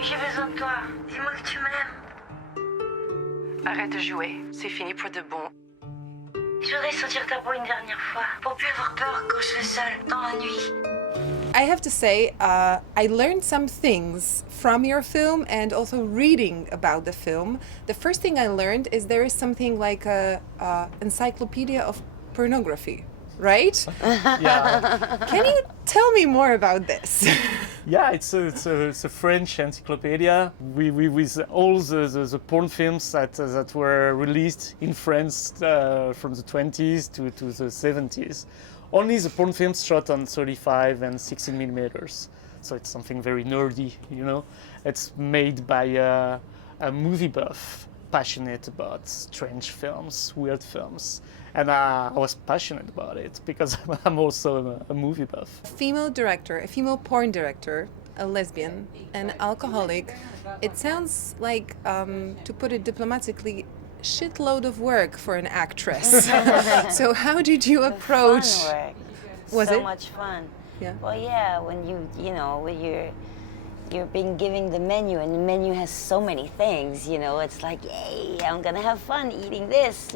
J'ai besoin de toi. Dis-moi que tu m'aimes. Arrête de jouer, c'est fini pour de bon. Je voudrais sentir ta peau une dernière fois, pour plus avoir peur quand je suis seule, dans la nuit. I have to say, I learned some things from your film and also reading about the film. The first thing I learned is there is something like a encyclopedia of pornography, right? Yeah. Can you tell me more about this? Yeah, it's a French encyclopedia with all the porn films that were released in France from the 20s to the 70s. Only the porn films shot on 35 and 16 millimeters. So it's something very nerdy, you know. It's made by a movie buff, passionate about strange films, weird films. And I was passionate about it because I'm also a movie buff. A female director, a female porn director, a lesbian, an alcoholic. It sounds like, to put it diplomatically, shitload of work for an actress. So how did you approach? Fun work. Was so it? much fun? Yeah. Well, yeah. When when you're being giving the menu, and the menu has so many things. It's like, yay! I'm gonna have fun eating this.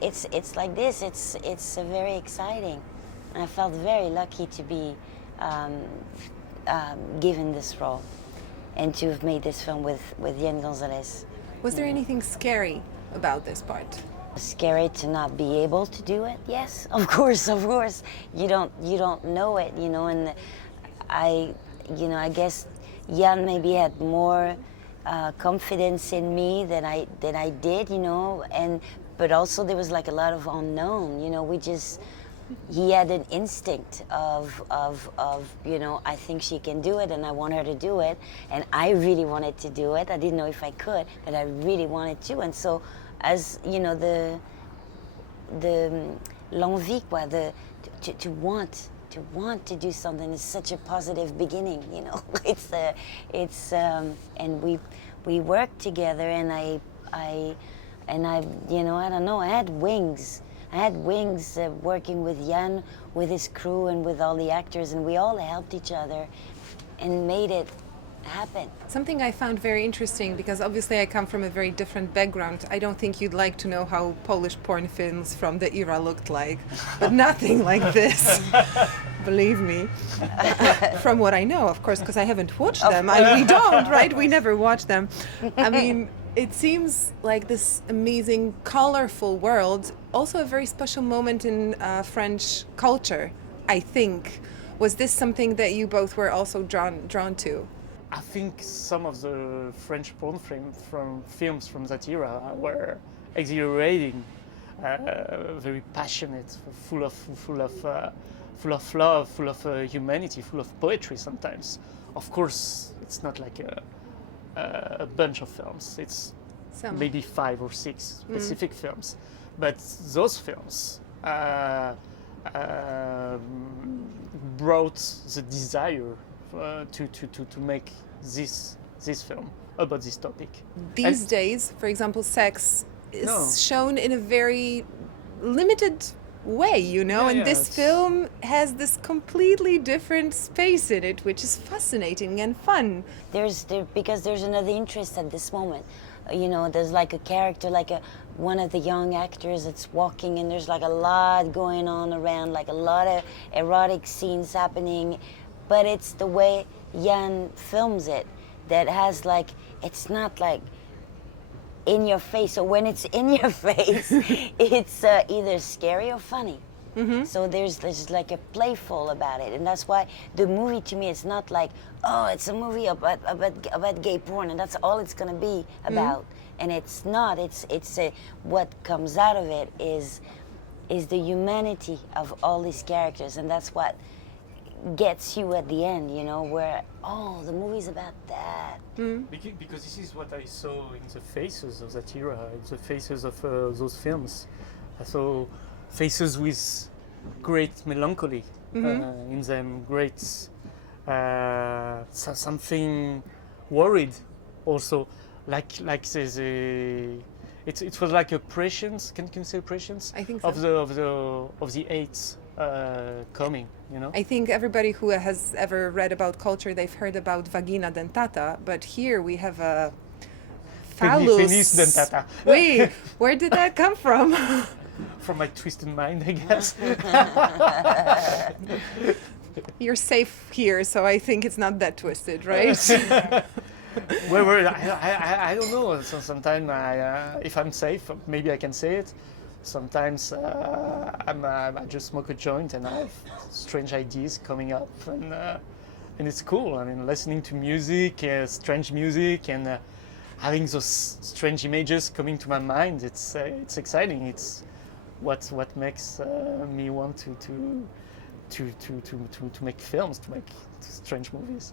It's like this. It's very exciting. And I felt very lucky to be given this role, and to have made this film with Yann Gonzalez. Was there anything scary about this part? Scary to not be able to do it. Yes, of course. You don't know it, and I guess Yann maybe had more confidence in me than I did, but also there was like a lot of unknown, he had an instinct of I think she can do it and I want her to do it, and I really wanted to do it. I didn't know if I could, but I really wanted to, and so as the l'envie, to want to do something is such a positive beginning, it's and we worked together, and I don't know, I had wings working with Yann, with his crew, and with all the actors, and we all helped each other and made it happen. Something I found very interesting, because obviously I come from a very different background. I don't think you'd like to know how Polish porn films from the era looked like, but nothing like this. Believe me. From what I know, of course, because I haven't watched them. We don't, right? We never watch them. I mean, it seems like this amazing, colorful world, also a very special moment in French culture, I think. Was this something that you both were also drawn to? I think some of the French porn films from that era were exhilarating, very passionate, full of love, full of humanity, full of poetry sometimes. Of course, it's not like a bunch of films. It's maybe 5 or 6 specific films, but those films brought the desire to make this film about this topic. These days, for example, sex is shown in a very limited way, and this film has this completely different space in it, which is fascinating and fun. Because there's another interest at this moment. There's like a character, like one of the young actors that's walking, and there's like a lot going on around, like a lot of erotic scenes happening, but it's the way Yann films it that has like, it's not like in your face. So when it's in your face, it's either scary or funny. Mm-hmm. So there's like a playful about it, and that's why the movie to me, it's not like, oh, it's a movie about gay porn and that's all it's gonna be about. Mm-hmm. And it's not. It's what comes out of it is the humanity of all these characters, and that's what gets you at the end, where, oh, the movie's about that. Mm. Because this is what I saw in the faces of that era, in the faces of those films. I saw faces with great melancholy in them, great something worried also, like it was like a prescience. Can you say prescience? I think so. Of the AIDS coming, you know. I think everybody who has ever read about culture, they've heard about vagina dentata, but here we have a phallus. Penis dentata. Wait, where did that come from? From my twisted mind, I guess. You're safe here, so I think it's not that twisted, right? I don't know. So sometimes if I'm safe, maybe I can say it. Sometimes I just smoke a joint and I have strange ideas coming up, and it's cool. I mean, listening to music, strange music, and having those strange images coming to my mind. It's exciting. It's what makes me want to make films, to make strange movies.